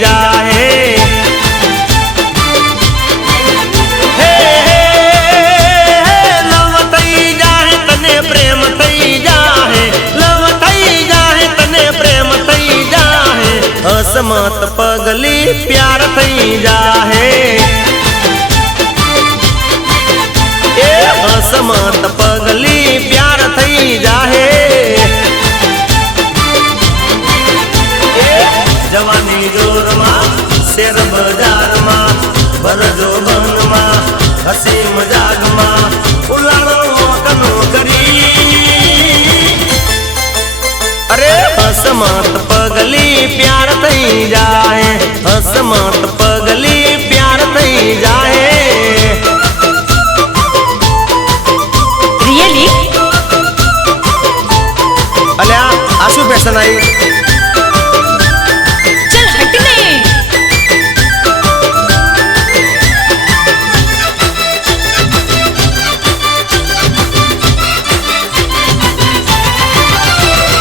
जाहे। हे लव थई जाहे तने प्रेम थई जाहे, लव थई जाहे तने प्रेम थई जाहे। हसमत पगली प्यार थई जाहे। हसमत पगली प्यार थई जाहे। जवानी जोर में शेर बाजार में भरजो बन में हसी मजाक में उलाड़ो कनो करी। अरे हसमत पगली प्यार थई जाए, हसमत पगली प्यार थई जाए। रियली अल्या आशु फैशन आई। चल हटने।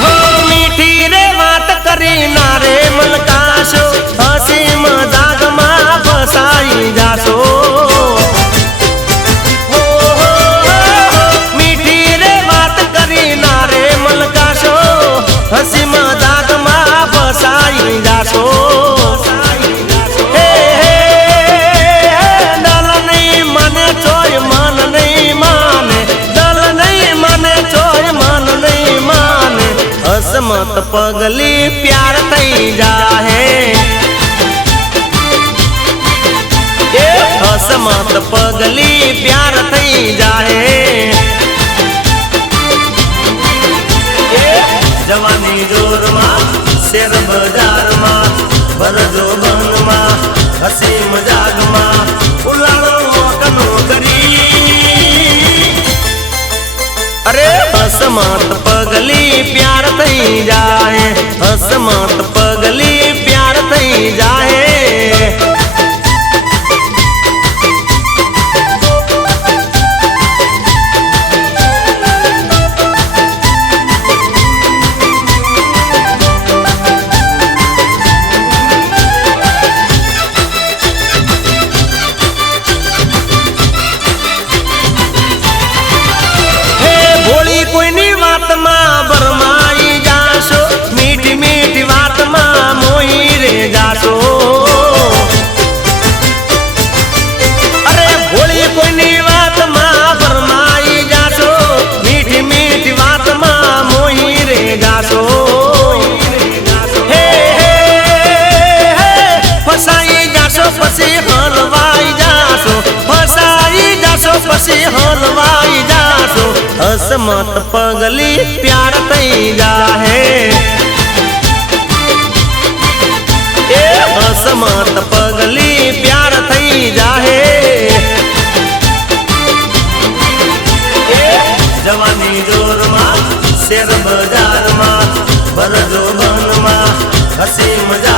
हो मीठी रे बात करी ना रे मलकाशो, हसी मजाक में फसाई जासो। हसी मजाक में फसाई जासो। हे दल नहीं माने चोय मन नहीं माने, दल नहीं माने चोय मन नहीं माने। हसमत पगली प्यार थई जाहे। हसमत पगली प्यार थई जाहे। जवानी जोर में शेर बाजार में भरजो बन में हसी मजाक में उलाड़ो कनो करी। अरे हसमत पगली प्यार थई जाए, हसमत पगली प्यार थई जाए। बरमाई जासो मीठी मीठी बात में मोही रे जासो। अरे भोली कोई बात में बरमाई जासो, मीठी मीठी बात में मोही रे जासो। हे फसाई जासो पसी हलवाई जासो, फसाई जासो पसी हलवाई जासो। हसमत पगली प्यार थई जाहे। हसमत पगली प्यार थई जाहे। जवानी जोर में शेर बाजार में भरजो बन में हसी मजाक